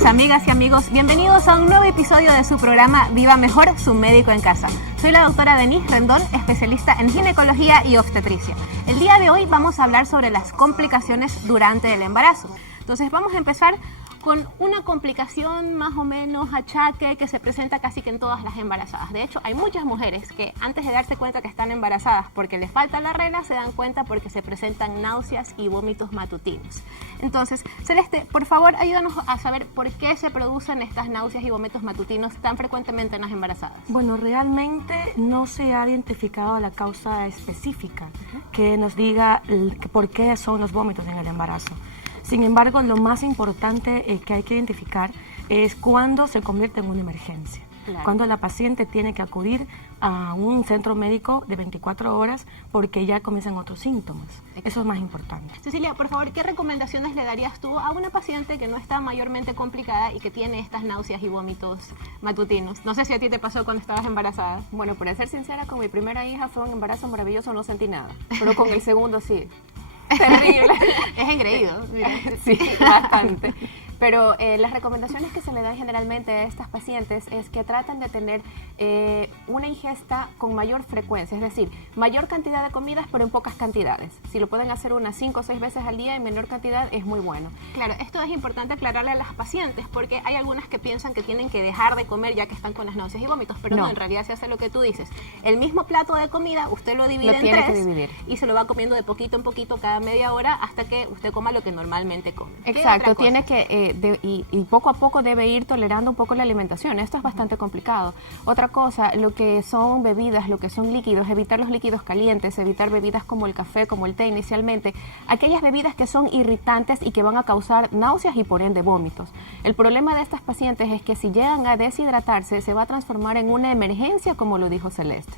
tardes, amigas y amigos. Bienvenidos a un nuevo episodio de su programa Viva Mejor, su médico en casa. Soy la doctora Denise Rendón, especialista en ginecología y obstetricia. El día de hoy vamos a hablar sobre las complicaciones durante el embarazo. Entonces vamos a empezar con una complicación más o menos achaque que se presenta casi que en todas las embarazadas. De hecho, hay muchas mujeres que antes de darse cuenta que están embarazadas porque les falta la regla, se dan cuenta porque se presentan náuseas y vómitos matutinos. Entonces, Celeste, por favor, ayúdanos a saber por qué se producen estas náuseas y vómitos matutinos tan frecuentemente en las embarazadas. Bueno, realmente no se ha identificado la causa específica que nos diga por qué son los vómitos en el embarazo. Sin embargo, lo más importante que hay que identificar es cuándo se convierte en una emergencia. Claro. Cuando la paciente tiene que acudir a un centro médico de 24 horas porque ya comienzan otros síntomas. Eso es más importante. Cecilia, por favor, ¿qué recomendaciones le darías tú a una paciente que no está mayormente complicada y que tiene estas náuseas y vómitos matutinos? No sé si a ti te pasó cuando estabas embarazada. Bueno, para ser sincera, con mi primera hija fue un embarazo maravilloso, no sentí nada. Pero con el segundo sí. Terrible. Es engreído. Sí, bastante. Pero las recomendaciones que se le dan generalmente a estas pacientes es que traten de tener una ingesta con mayor frecuencia, es decir, mayor cantidad de comidas pero en pocas cantidades. Si lo pueden hacer unas 5 o 6 veces al día en menor cantidad es muy bueno. Claro, esto es importante aclararle a las pacientes porque hay algunas que piensan que tienen que dejar de comer ya que están con las náuseas y vómitos, pero no, en realidad se hace lo que tú dices. El mismo plato de comida usted lo divide en 3 y se lo va comiendo de poquito en poquito cada media hora hasta que usted coma lo que normalmente come. Exacto, tiene que y poco a poco debe ir tolerando un poco la alimentación. Esto es bastante complicado. Otra cosa, lo que son bebidas, lo que son líquidos, evitar los líquidos calientes, evitar bebidas como el café, como el té inicialmente, aquellas bebidas que son irritantes y que van a causar náuseas y por ende vómitos. El problema de estas pacientes es que si llegan a deshidratarse se va a transformar en una emergencia, como lo dijo Celeste.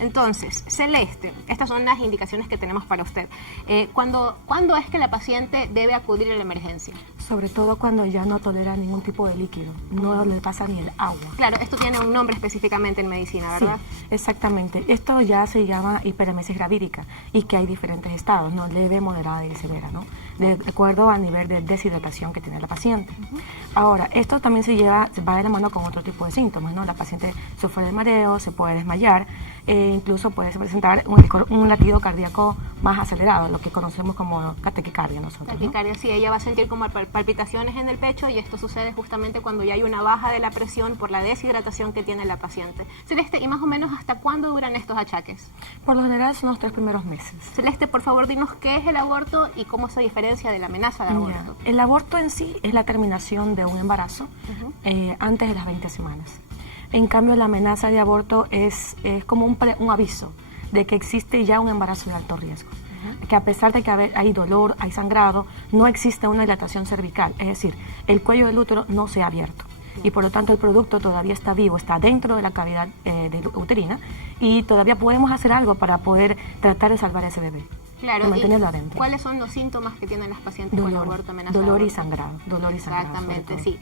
Entonces, Celeste, estas son las indicaciones que tenemos para usted. ¿Cuándo es que la paciente debe acudir a la emergencia? Sobre todo cuando ya no tolera ningún tipo de líquido, no le pasa ni el agua. Claro, esto tiene un nombre específicamente en medicina, ¿verdad? Sí, exactamente. Esto ya se llama hiperemesis gravídica y que hay diferentes estados, ¿no? Leve, moderada y severa, ¿no? De acuerdo al nivel de deshidratación que tiene la paciente. Ahora, esto también va de la mano con otro tipo de síntomas, ¿no? La paciente sufre de mareo, se puede desmayar, incluso puede presentar un latido cardíaco más acelerado, lo que conocemos como taquicardia nosotros. Taquicardia, ¿no? Sí, ella va a sentir como palpitaciones en el pecho y esto sucede justamente cuando ya hay una baja de la presión por la deshidratación que tiene la paciente. Celeste, ¿y más o menos hasta cuándo duran estos achaques? Por lo general son los 3 primeros meses. Celeste, por favor, dinos qué es el aborto y cómo se diferencia de la amenaza de aborto. El aborto en sí es la terminación de un embarazo antes de las 20 semanas. En cambio, la amenaza de aborto es como un aviso de que existe ya un embarazo de alto riesgo. Que a pesar de que hay dolor, hay sangrado, no existe una dilatación cervical, es decir, el cuello del útero no se ha abierto. Y por lo tanto el producto todavía está vivo, está dentro de la cavidad uterina y todavía podemos hacer algo para poder tratar de salvar a ese bebé. Claro, mantenerlo adentro. ¿Cuáles son los síntomas que tienen las pacientes con aborto amenazado? Dolor y sangrado. Exactamente, sí.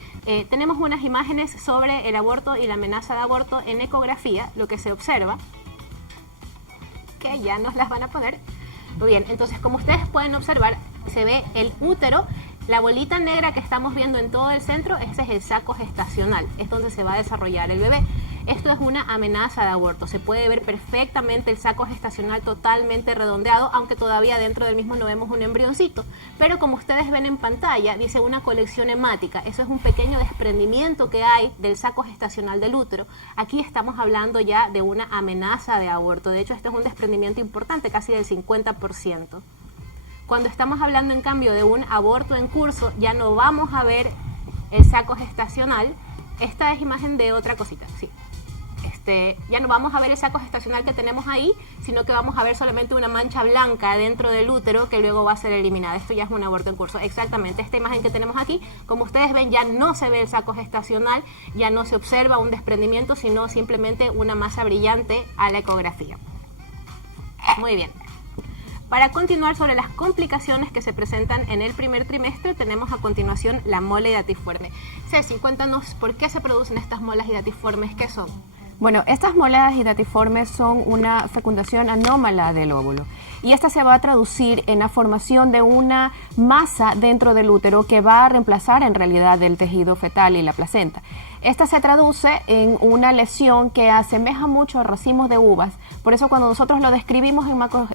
Tenemos unas imágenes sobre el aborto y la amenaza de aborto en ecografía, lo que se observa, que ya nos las van a poner. Muy bien, entonces como ustedes pueden observar, se ve el útero, la bolita negra que estamos viendo en todo el centro, ese es el saco gestacional, es donde se va a desarrollar el bebé. Esto es una amenaza de aborto, se puede ver perfectamente el saco gestacional totalmente redondeado, aunque todavía dentro del mismo no vemos un embrioncito. Pero como ustedes ven en pantalla, dice una colección hemática, eso es un pequeño desprendimiento que hay del saco gestacional del útero. Aquí estamos hablando ya de una amenaza de aborto, de hecho este es un desprendimiento importante, casi del 50%. Cuando estamos hablando en cambio de un aborto en curso, ya no vamos a ver el saco gestacional. Esta es imagen de otra cosita, sí. Ya no vamos a ver el saco gestacional que tenemos ahí, sino que vamos a ver solamente una mancha blanca dentro del útero que luego va a ser eliminada. Esto ya es un aborto en curso. Exactamente, esta imagen que tenemos aquí, como ustedes ven, ya no se ve el saco gestacional, ya no se observa un desprendimiento, sino simplemente una masa brillante a la ecografía. Muy bien. Para continuar sobre las complicaciones que se presentan en el primer trimestre, tenemos a continuación la mole hidatiforme. Ceci, cuéntanos por qué se producen estas molas hidatiformes, ¿qué son? Bueno, estas molas hidatiformes son una fecundación anómala del óvulo. y esta se va a traducir en la formación de una masa dentro del útero que va a reemplazar en realidad el tejido fetal y la placenta. Esta se traduce en una lesión que asemeja mucho a racimos de uvas. Por eso cuando nosotros lo describimos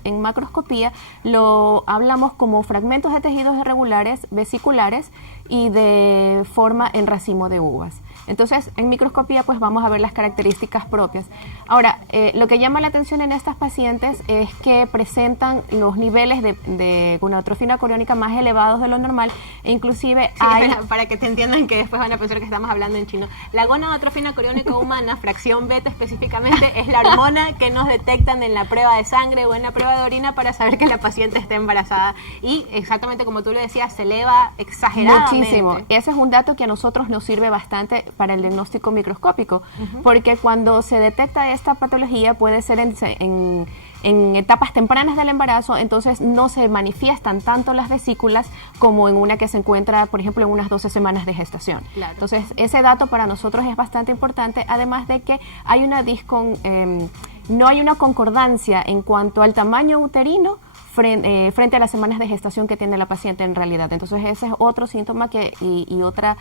en macroscopía, lo hablamos como fragmentos de tejidos irregulares, vesiculares y de forma en racimo de uvas. Entonces, en microscopía pues vamos a ver las características propias. Ahora, lo que llama la atención en estas pacientes es que presentan los niveles de gonadotrofina coriónica más elevados de lo normal, e inclusive hay... Para que te entiendan que después van a pensar que estamos hablando en chino. La gonadotrofina coriónica humana, fracción beta específicamente, es la hormona que nos detectan en la prueba de sangre o en la prueba de orina para saber que la paciente está embarazada. Y exactamente como tú lo decías, se eleva exageradamente. Muchísimo. Ese es un dato que a nosotros nos sirve bastante para el diagnóstico microscópico, porque cuando se detecta esta patología puede ser en etapas tempranas del embarazo, entonces no se manifiestan tanto las vesículas como en una que se encuentra, por ejemplo, en unas 12 semanas de gestación. Claro. Entonces, ese dato para nosotros es bastante importante, además de que hay una no hay una concordancia en cuanto al tamaño uterino frente a las semanas de gestación que tiene la paciente en realidad. Entonces ese es otro síntoma y otra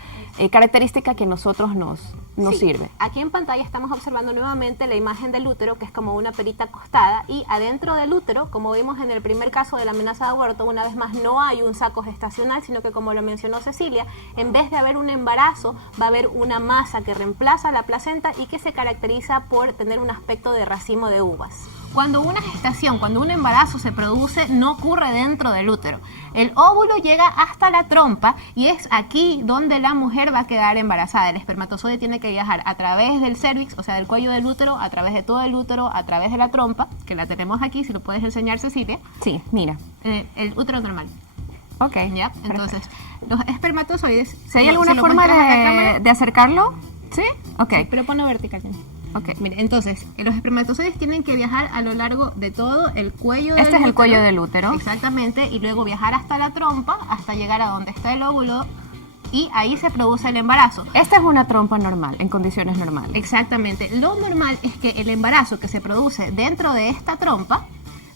característica que nosotros nos sirve. Aquí en pantalla estamos observando nuevamente la imagen del útero, que es como una perita acostada, y adentro del útero, como vimos en el primer caso de la amenaza de aborto, una vez más no hay un saco gestacional, sino que, como lo mencionó Cecilia, en vez de haber un embarazo, va a haber una masa que reemplaza la placenta y que se caracteriza por tener un aspecto de racimo de uvas. Cuando una gestación, cuando un embarazo se produce, no ocurre dentro del útero. El óvulo llega hasta la trompa y es aquí donde la mujer va a quedar embarazada. El espermatozoide tiene que viajar a través del cervix, o sea, del cuello del útero, a través de todo el útero, a través de la trompa, que la tenemos aquí, si lo puedes enseñar, Cecilia. Sí, mira. El útero normal. Ok. ¿Ya? Entonces, los espermatozoides... ¿Si hay alguna forma de acercarlo? ¿Sí? Ok. Sí, pero ponlo vertical. Ok, mire, entonces, los espermatozoides tienen que viajar a lo largo de todo el cuello del útero. Este es el cuello del útero. Exactamente, y luego viajar hasta la trompa, hasta llegar a donde está el óvulo, y ahí se produce el embarazo. Esta es una trompa normal, en condiciones normales. Exactamente. Lo normal es que el embarazo que se produce dentro de esta trompa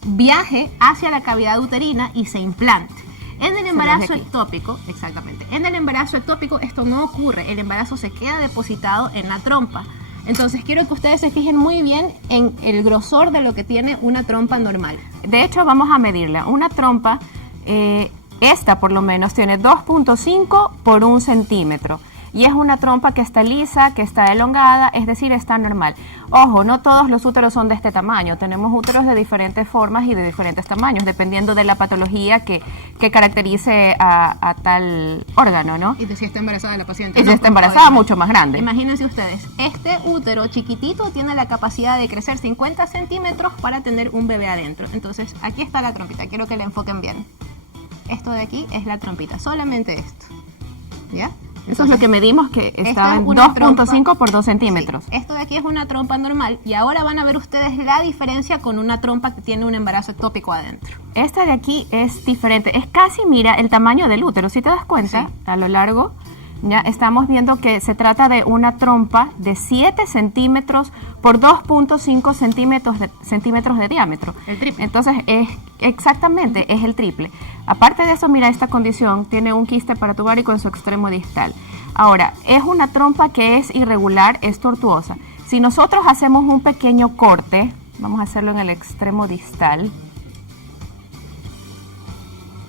viaje hacia la cavidad uterina y se implante. En el embarazo ectópico, exactamente, en el embarazo ectópico esto no ocurre, el embarazo se queda depositado en la trompa. Entonces quiero que ustedes se fijen muy bien en el grosor de lo que tiene una trompa normal. De hecho, vamos a medirla. Una trompa, esta por lo menos, tiene 2.5 por 1 centímetro. Y es una trompa que está lisa, que está elongada, es decir, está normal. Ojo, no todos los úteros son de este tamaño. Tenemos úteros de diferentes formas y de diferentes tamaños, dependiendo de la patología que caracterice a tal órgano, ¿no? Y de si está embarazada la paciente. Y si está embarazada, mucho más grande. Imagínense ustedes, este útero chiquitito tiene la capacidad de crecer 50 centímetros para tener un bebé adentro. Entonces, aquí está la trompita. Quiero que la enfoquen bien. Esto de aquí es la trompita, solamente esto. ¿Ya? Eso es lo que medimos, que está en 2.5 por 2 centímetros. Sí, esto de aquí es una trompa normal y ahora van a ver ustedes la diferencia con una trompa que tiene un embarazo ectópico adentro. Esta de aquí es diferente, es casi, mira, el tamaño del útero. Si te das cuenta, sí, a lo largo, ya estamos viendo que se trata de una trompa de 7 centímetros por 2.5 centímetros de diámetro. El triple. Entonces, exactamente, es el triple. Aparte de eso, mira, esta condición tiene un quiste paratubárico en su extremo distal. Ahora, es una trompa que es irregular, es tortuosa. Si nosotros hacemos un pequeño corte, vamos a hacerlo en el extremo distal.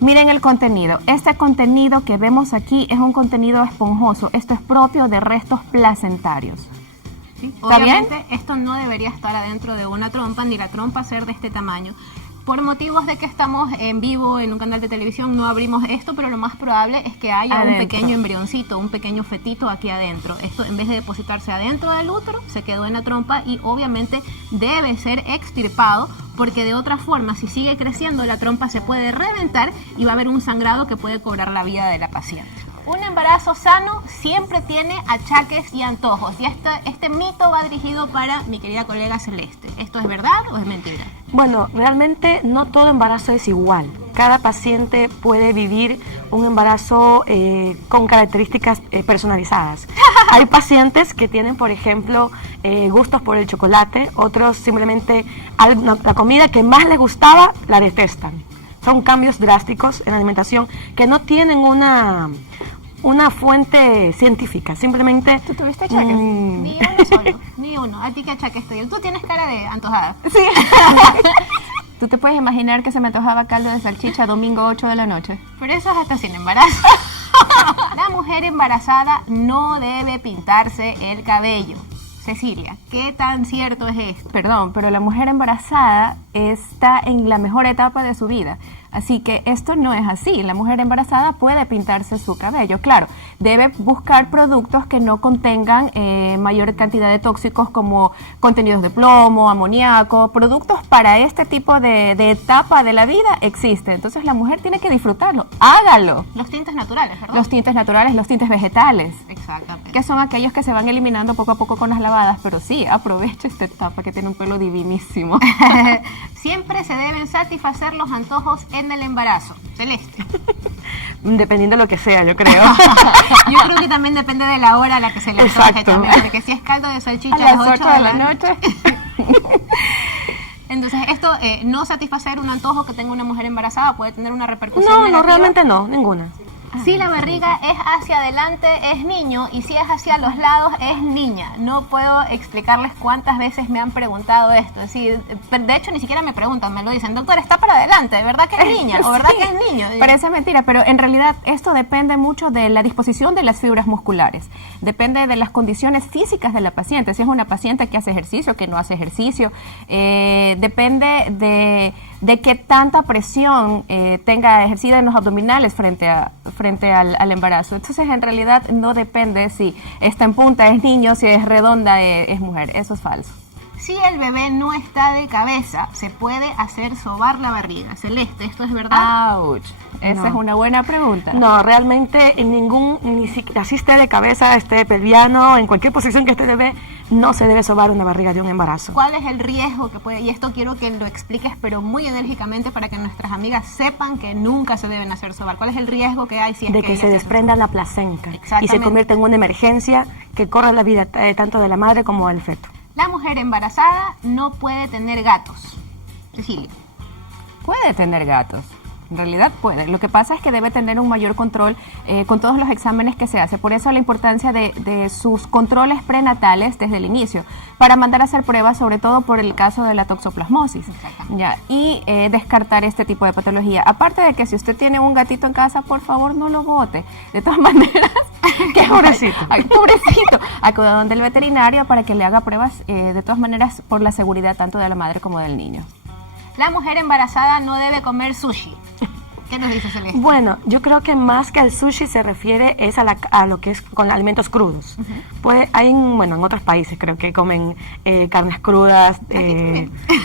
Miren el contenido. Este contenido que vemos aquí es un contenido esponjoso. Esto es propio de restos placentarios. ¿Sí? ¿Está Obviamente, bien? esto no debería estar adentro de una trompa, ni la trompa ser de este tamaño. Por motivos de que estamos en vivo en un canal de televisión, no abrimos esto, pero lo más probable es que haya un pequeño embrioncito, un pequeño fetito aquí adentro. Esto, en vez de depositarse adentro del útero, se quedó en la trompa y obviamente debe ser extirpado, porque de otra forma, si sigue creciendo, la trompa se puede reventar y va a haber un sangrado que puede cobrar la vida de la paciente. Un embarazo sano siempre tiene achaques y antojos, y este mito va dirigido para mi querida colega Celeste. ¿Esto es verdad o es mentira? Bueno, realmente no todo embarazo es igual. Cada paciente puede vivir un embarazo con características personalizadas. Hay pacientes que tienen, por ejemplo, gustos por el chocolate, otros simplemente la comida que más les gustaba la detestan. Son cambios drásticos en la alimentación que no tienen una fuente científica, simplemente... ¿Tú tuviste achaques? Ni uno solo, ni uno. ¿A ti qué achaques te dio? Tú tienes cara de antojada. Sí. ¿Tú te puedes imaginar que se me antojaba caldo de salchicha domingo 8 de la noche? Pero eso es hasta sin embarazo. La mujer embarazada no debe pintarse el cabello. Cecilia, ¿qué tan cierto es esto? Perdón, pero la mujer embarazada está en la mejor etapa de su vida. Así que esto no es así. La mujer embarazada puede pintarse su cabello. Claro, debe buscar productos que no contengan mayor cantidad de tóxicos como contenidos de plomo, amoníaco. Productos para este tipo de etapa de la vida existen. Entonces la mujer tiene que disfrutarlo. Hágalo. Los tintes naturales, ¿verdad? Los tintes naturales, los tintes vegetales. Exactamente. Que son aquellos que se van eliminando poco a poco con las lavadas. Pero sí, aprovecha esta etapa que tiene un pelo divinísimo. Siempre se deben satisfacer los antojos en el embarazo. Celeste. Dependiendo de lo que sea, yo creo. Yo creo que también depende de la hora a la que se le antoje Exacto. también, porque si es caldo de salchicha A las 8 de la noche. Entonces, esto, no satisfacer un antojo que tenga una mujer embarazada puede tener una repercusión No, negativa. realmente no, ninguna. Si la barriga es hacia adelante es niño y si es hacia los lados es niña. No puedo explicarles cuántas veces me han preguntado esto. Es decir, de hecho ni siquiera me preguntan, me lo dicen, doctor, está para adelante, ¿verdad que es niña? ¿O verdad Sí, que es niño? Parece mentira, pero en realidad esto depende mucho de la disposición de las fibras musculares. Depende de las condiciones físicas de la paciente. Si es una paciente que hace ejercicio, que no hace ejercicio. Depende de qué tanta presión tenga ejercida en los abdominales frente al embarazo. Entonces, en realidad, no depende si está en punta es niño, si es redonda es mujer. Eso es falso. Si el bebé no está de cabeza, se puede hacer sobar la barriga. Celeste, ¿esto es verdad? ¡Auch! Esa No. es una buena pregunta. No, realmente en ni siquiera, así esté de cabeza, esté pelviano, en cualquier posición que esté el bebé, no se debe sobar una barriga de un embarazo. ¿Cuál es el riesgo que puede? Y esto quiero que lo expliques, pero muy enérgicamente para que nuestras amigas sepan que nunca se deben hacer sobar. ¿Cuál es el riesgo que hay si es De que ellas se hacen desprenda la placenta y Exactamente. se convierte en una emergencia que corre la vida tanto de la madre como del feto. La mujer embarazada no puede tener gatos. Cecilia. Puede tener gatos. En realidad puede. Lo que pasa es que debe tener un mayor control con todos los exámenes que se hace. Por eso la importancia de sus controles prenatales desde el inicio, para mandar a hacer pruebas, sobre todo por el caso de la toxoplasmosis. Ya, y descartar este tipo de patología. Aparte de que si usted tiene un gatito en casa, por favor no lo bote. De todas maneras, ¡Qué pobrecito! Ay, pobrecito. Acuda donde el veterinario para que le haga pruebas, de todas maneras, por la seguridad tanto de la madre como del niño. La mujer embarazada no debe comer sushi. ¿Qué nos dice Celeste? Bueno, yo creo que más que al sushi se refiere es a lo que es con alimentos crudos. En otros países creo que comen carnes crudas,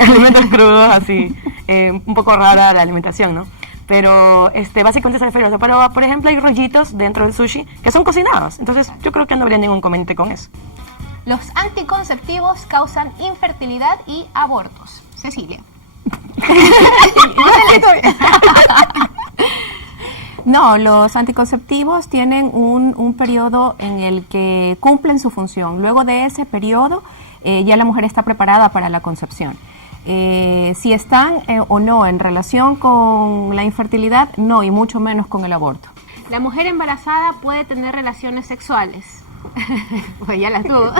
alimentos crudos, así, un poco rara la alimentación, ¿no? Pero básicamente se refiere a eso. Pero, por ejemplo, hay rollitos dentro del sushi que son cocinados. Entonces, yo creo que no habría ningún inconveniente con eso. Los anticonceptivos causan infertilidad y abortos. Cecilia. No, los anticonceptivos tienen un periodo en el que cumplen su función. Luego de ese periodo, ya la mujer está preparada para la concepción. Si están o no en relación con la infertilidad, no, y mucho menos con el aborto. La mujer embarazada puede tener relaciones sexuales. Pues ya las tuvo.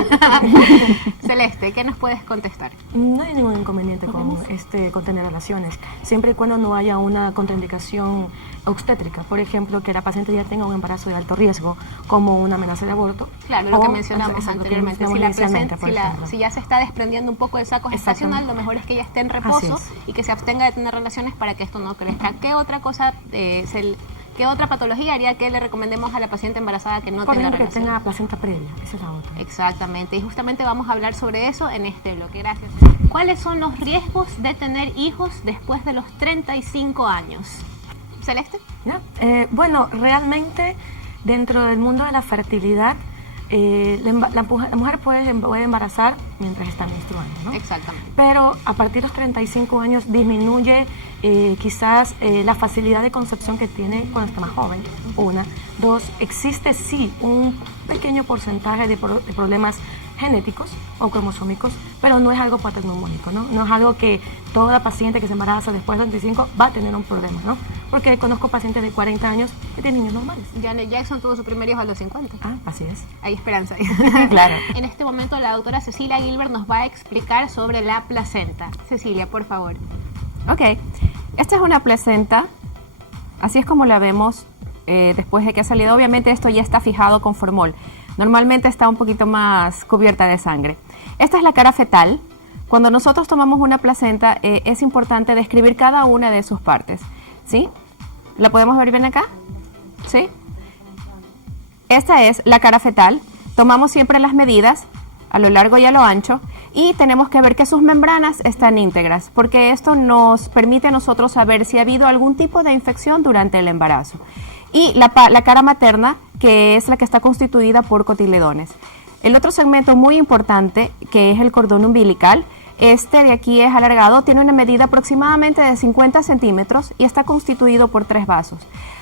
Celeste, ¿qué nos puedes contestar? No hay ningún inconveniente con tener relaciones, siempre y cuando no haya una contraindicación obstétrica, por ejemplo, que la paciente ya tenga un embarazo de alto riesgo, como una amenaza de aborto. Claro, lo o- que mencionamos exacto, anteriormente. que Si, mencionamos inicialmente, si ya se está desprendiendo un poco del saco gestacional, lo mejor es que ella esté en reposo Así es. y que se abstenga de tener relaciones para que esto no crezca. ¿Qué otra cosa, qué otra patología haría que le recomendemos a la paciente embarazada que no Por tenga ejemplo, que relaciones? tenga placenta previa, esa es la otra. Exactamente, y justamente vamos a hablar sobre eso en este bloque. Gracias. ¿Cuáles son los riesgos de tener hijos después de los 35 años? Celeste. ¿Ya? Bueno, realmente dentro del mundo de la fertilidad la mujer puede embarazar mientras está menstruando, ¿no? Exactamente. Pero a partir de los 35 años disminuye quizás la facilidad de concepción que tiene cuando está más joven, una. Dos, existe sí un pequeño porcentaje de problemas genéticos o cromosómicos, pero no es algo patognomónico, ¿no? No es algo que toda paciente que se embaraza después de 25 va a tener un problema, ¿no? Porque conozco pacientes de 40 años que tienen niños normales. Janet Jackson tuvo su primer hijo a los 50. Ah, así es. Hay esperanza. Claro. En este momento la doctora Cecilia Gilbert nos va a explicar sobre la placenta. Cecilia, por favor. Ok, esta es una placenta, así es como la vemos después de que ha salido. Obviamente esto ya está fijado con formol. Normalmente está un poquito más cubierta de sangre. Esta es la cara fetal. Cuando nosotros tomamos una placenta es importante describir cada una de sus partes. ¿Sí? ¿La podemos ver bien acá? ¿Sí? Esta es la cara fetal. Tomamos siempre las medidas a lo largo y a lo ancho y tenemos que ver que sus membranas están íntegras, porque esto nos permite a nosotros saber si ha habido algún tipo de infección durante el embarazo. Y la cara materna, que es la que está constituida por cotiledones. El otro segmento muy importante, que es el cordón umbilical, este de aquí es alargado, tiene una medida aproximadamente de 50 centímetros y está constituido por 3 vasos.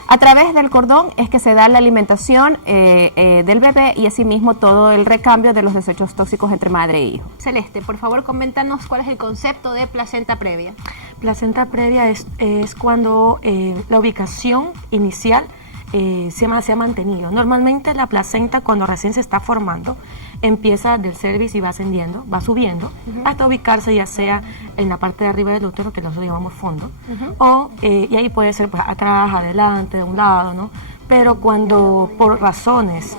A través del cordón es que se da la alimentación del bebé y asimismo todo el recambio de los desechos tóxicos entre madre e hijo. Celeste, por favor, coméntanos cuál es el concepto de placenta previa. Placenta previa es cuando la ubicación inicial se ha mantenido. Normalmente la placenta, cuando recién se está formando, empieza del cervix y va ascendiendo, va subiendo, hasta ubicarse ya sea en la parte de arriba del útero, que nosotros llamamos fondo, o y ahí puede ser pues, atrás, adelante, de un lado, ¿no? Pero cuando por razones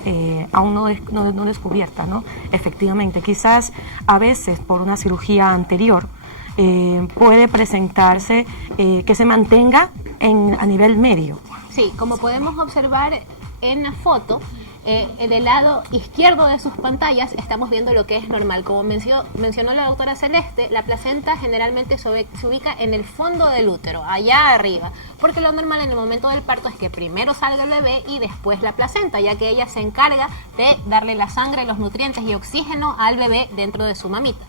aún no descubiertas, ¿no? Efectivamente, quizás a veces por una cirugía anterior, puede presentarse que se mantenga a nivel medio. Sí, como podemos observar en la foto, del lado izquierdo de sus pantallas estamos viendo lo que es normal. Como mencionó la doctora Celeste, la placenta generalmente se ubica en el fondo del útero, allá arriba, porque lo normal en el momento del parto es que primero salga el bebé y después la placenta, ya que ella se encarga de darle la sangre, los nutrientes y oxígeno al bebé dentro de su mamita.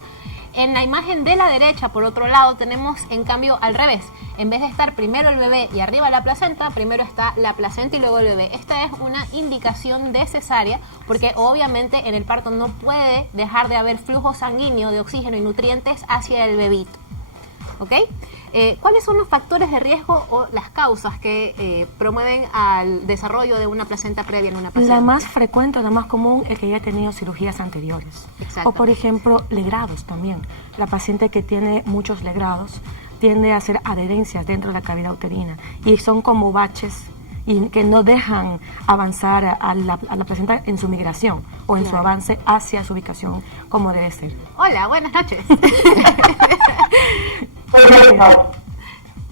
En la imagen de la derecha, por otro lado, tenemos en cambio al revés. En vez de estar primero el bebé y arriba la placenta, primero está la placenta y luego el bebé. Esta es una indicación de cesárea porque obviamente en el parto no puede dejar de haber flujo sanguíneo de oxígeno y nutrientes hacia el bebito. ¿Ok? ¿Cuáles son los factores de riesgo o las causas que promueven al desarrollo de una placenta previa en una paciente? La más frecuente, la más común es que haya tenido cirugías anteriores. Exacto. O por ejemplo, legrados también. La paciente que tiene muchos legrados tiende a hacer adherencias dentro de la cavidad uterina y son como baches y que no dejan avanzar a la placenta en su migración o en su avance hacia su ubicación como debe ser. Hola, buenas noches.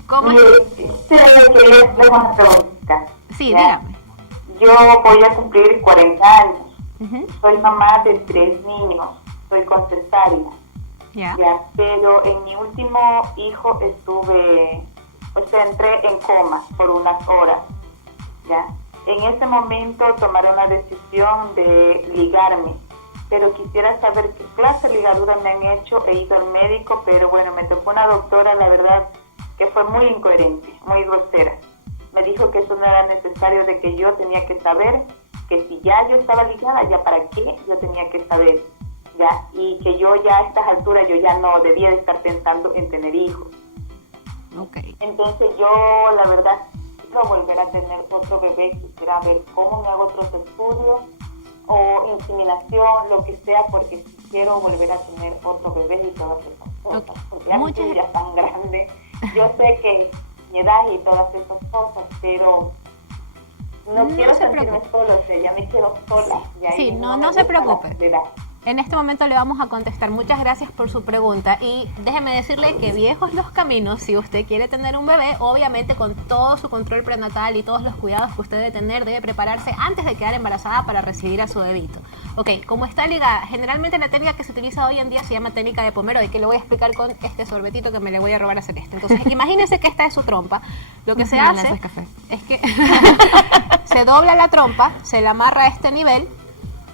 ¿Cómo? Quería hacer una preguntita. Sí, dígame. Yo voy a cumplir 40 años. Soy mamá de 3 niños. Soy con cesárea. Ya. Pero en mi último hijo entré en coma por unas horas. ¿Ya? En ese momento tomaré una decisión de ligarme. Pero quisiera saber qué clase de ligadura me han hecho. He ido al médico, pero bueno, me tocó una doctora, la verdad, que fue muy incoherente, muy grosera. Me dijo que eso no era necesario, de que yo tenía que saber, que si ya yo estaba ligada, ya para qué yo tenía que saber, ya, y que yo ya a estas alturas yo ya no debía de estar pensando en tener hijos. Okay. Entonces yo, la verdad, quiero volver a tener otro bebé, quisiera ver cómo me hago otros estudios, o inseminación, lo que sea, porque si quiero volver a tener otro bebé y todas esas cosas. Okay. Porque ya mi hija ya es tan grande. Yo sé que mi edad y todas esas cosas, pero no quiero sentirme sola, o sea, ya me quiero sola. Sí, no se preocupe. En este momento le vamos a contestar. Muchas gracias por su pregunta y déjeme decirle que viejos los caminos. Si usted quiere tener un bebé, obviamente con todo su control prenatal y todos los cuidados que usted debe tener, debe prepararse antes de quedar embarazada para recibir a su bebito. Ok, como está ligada, generalmente la técnica que se utiliza hoy en día se llama técnica de Pomero, y que le voy a explicar con este sorbetito que me le voy a robar a Celeste. Entonces, imagínense que esta es su trompa. Lo que se hace es que se dobla la trompa, se la amarra a este nivel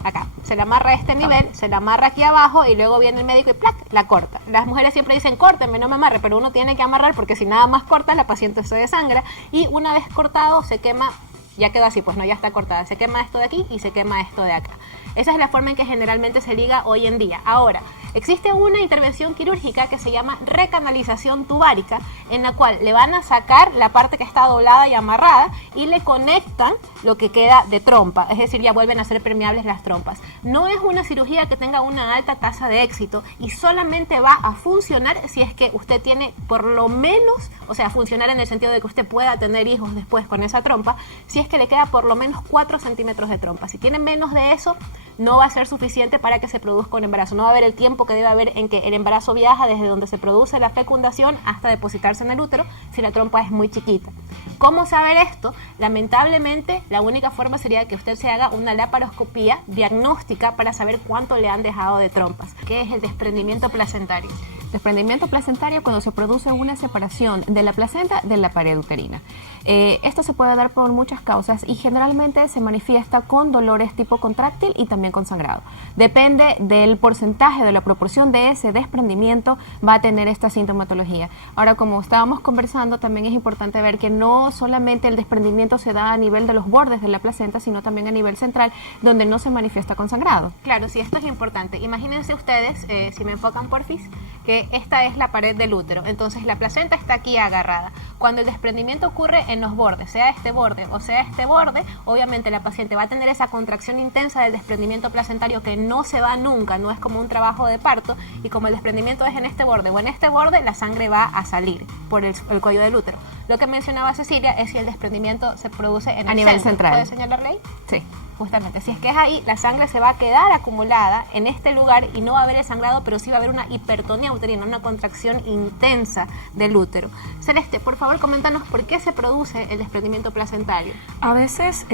acá, se la amarra a este nivel, se la amarra aquí abajo y luego viene el médico y ¡plac!, la corta. Las mujeres siempre dicen, córtenme, no me amarre, pero uno tiene que amarrar porque si nada más corta, la paciente se desangra y una vez cortado se quema, ya quedó así, pues no, ya está cortada, se quema esto de aquí y se quema esto de acá. Esa es la forma en que generalmente se liga hoy en día. Ahora, existe una intervención quirúrgica que se llama recanalización tubárica, en la cual le van a sacar la parte que está doblada y amarrada y le conectan lo que queda de trompa, es decir, ya vuelven a ser permeables las trompas. No es una cirugía que tenga una alta tasa de éxito y solamente va a funcionar si es que usted tiene por lo menos, o sea, funcionar en el sentido de que usted pueda tener hijos después con esa trompa, si es que le queda por lo menos 4 centímetros de trompa. Si tiene menos de eso, no va a ser suficiente para que se produzca un embarazo. No va a haber el tiempo que debe haber en que el embarazo viaja desde donde se produce la fecundación hasta depositarse en el útero si la trompa es muy chiquita. ¿Cómo saber esto? Lamentablemente, la única forma sería que usted se haga una laparoscopía diagnóstica para saber cuánto le han dejado de trompas. ¿Qué es el desprendimiento placentario? Desprendimiento placentario cuando se produce una separación de la placenta de la pared uterina. Esto se puede dar por muchas causas y generalmente se manifiesta con dolores tipo contráctil y también con sangrado. Depende del porcentaje, de la proporción de ese desprendimiento, va a tener esta sintomatología. Ahora, como estábamos conversando, también es importante ver que no solamente el desprendimiento se da a nivel de los bordes de la placenta, sino también a nivel central, donde no se manifiesta con sangrado. Claro, sí, esto es importante. Imagínense ustedes, si me enfocan porfis, que esta es la pared del útero. Entonces la placenta está aquí agarrada. Cuando el desprendimiento ocurre en los bordes, sea este borde o sea este borde, obviamente la paciente va a tener esa contracción intensa del desprendimiento placentario que no se va nunca, no es como un trabajo de parto, y como el desprendimiento es en este borde o en este borde, la sangre va a salir por el cuello del útero. Lo que mencionaba Cecilia es si el desprendimiento se produce en a el nivel centro. central. ¿Puede señalarle ahí? Sí. Justamente, si es que es ahí, la sangre se va a quedar acumulada en este lugar y no va a haber el sangrado, pero sí va a haber una hipertonía uterina, una contracción intensa del útero. Celeste, por favor, coméntanos por qué se produce el desprendimiento placentario. A veces,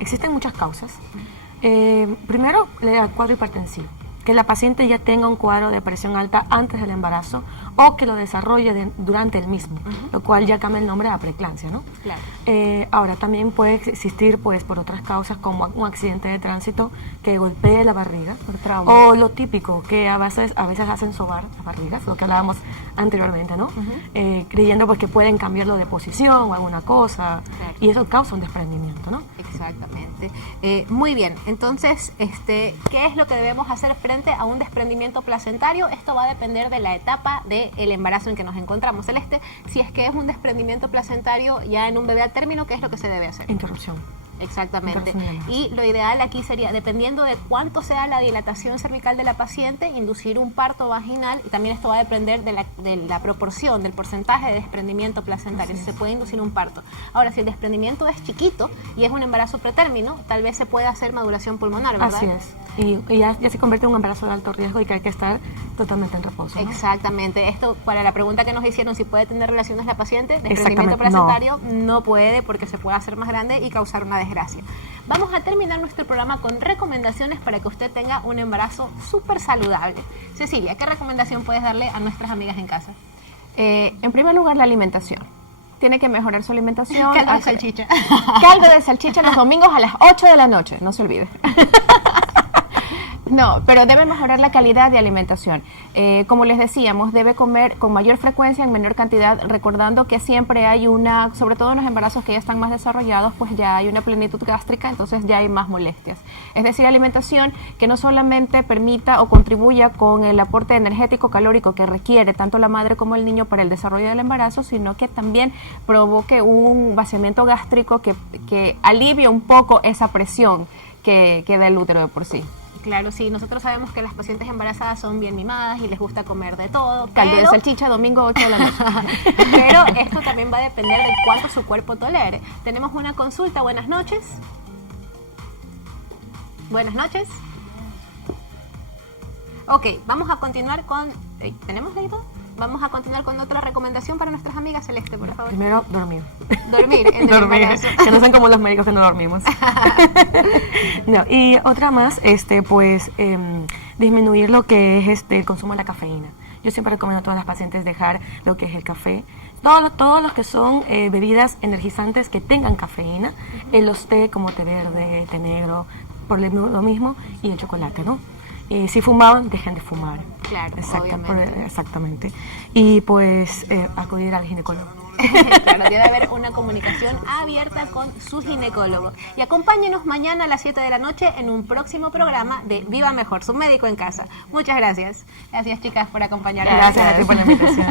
existen muchas causas. Primero, el cuadro hipertensivo, que la paciente ya tenga un cuadro de presión alta antes del embarazo o que lo desarrolle durante el mismo, lo cual ya cambia el nombre a preeclampsia, ¿no? Claro. Ahora, también puede existir, pues, por otras causas como un accidente de tránsito que golpee la barriga, por trauma, o lo típico, que a veces hacen sobar las barrigas, lo que hablábamos anteriormente, ¿no? Creyendo pues que pueden cambiarlo de posición o alguna cosa, claro, y eso causa un desprendimiento, ¿no? Exactamente. Muy bien, entonces, ¿qué es lo que debemos hacer frente a un desprendimiento placentario? Esto va a depender de la etapa del embarazo en que nos encontramos. Celeste, si es que es un desprendimiento placentario ya en un bebé al término, ¿qué es lo que se debe hacer? Interrupción. Exactamente. Y lo ideal aquí sería, dependiendo de cuánto sea la dilatación cervical de la paciente, inducir un parto vaginal, y también esto va a depender de la proporción, del porcentaje de desprendimiento placentario, si se puede inducir un parto. Ahora, si el desprendimiento es chiquito y es un embarazo pretérmino, tal vez se puede hacer maduración pulmonar, ¿verdad? Así es. Y ya se convierte en un embarazo de alto riesgo y que hay que estar totalmente en reposo, ¿no? Exactamente. Esto, para la pregunta que nos hicieron, si puede tener relaciones la paciente, desprendimiento Exactamente. placentario no puede, porque se puede hacer más grande y causar una desgracia. Vamos a terminar nuestro programa con recomendaciones para que usted tenga un embarazo súper saludable. Cecilia, ¿qué recomendación puedes darle a nuestras amigas en casa? En primer lugar, la alimentación. Tiene que mejorar su alimentación. Caldo de salchicha. Caldo de salchicha los domingos a las 8 de la noche, no se olvide. No, pero debe mejorar la calidad de alimentación. Como les decíamos, debe comer con mayor frecuencia, en menor cantidad, recordando que siempre hay sobre todo en los embarazos que ya están más desarrollados, pues ya hay una plenitud gástrica, entonces ya hay más molestias. Es decir, alimentación que no solamente permita o contribuya con el aporte energético calórico que requiere tanto la madre como el niño para el desarrollo del embarazo, sino que también provoque un vaciamiento gástrico que alivie un poco esa presión que da el útero de por sí. Claro, sí, nosotros sabemos que las pacientes embarazadas son bien mimadas y les gusta comer de todo. Caldo de salchicha, domingo 8 de la noche. Pero esto también va a depender de cuánto su cuerpo tolere. Tenemos una consulta, buenas noches. Buenas noches. Ok, vamos a continuar con... ¿Tenemos leído? Vamos a continuar con otra recomendación para nuestras amigas. Celeste, por favor. Primero, dormir. Dormir en el dormir, embarazo. que no sean como los médicos que no dormimos. No, y otra más, disminuir lo que es el consumo de la cafeína. Yo siempre recomiendo a todas las pacientes dejar lo que es el café. Todos los que son bebidas energizantes que tengan cafeína, los té como té verde, té negro, por lo mismo, y el chocolate, ¿no? Si fumaban, dejen de fumar. Claro, obviamente. Exactamente. Y pues acudir al ginecólogo. Claro, debe haber una comunicación abierta con su ginecólogo. Y acompáñenos mañana a las 7 de la noche en un próximo programa de Viva Mejor, su médico en casa. Muchas gracias. Gracias, chicas, por acompañarnos. Gracias a ti por la invitación.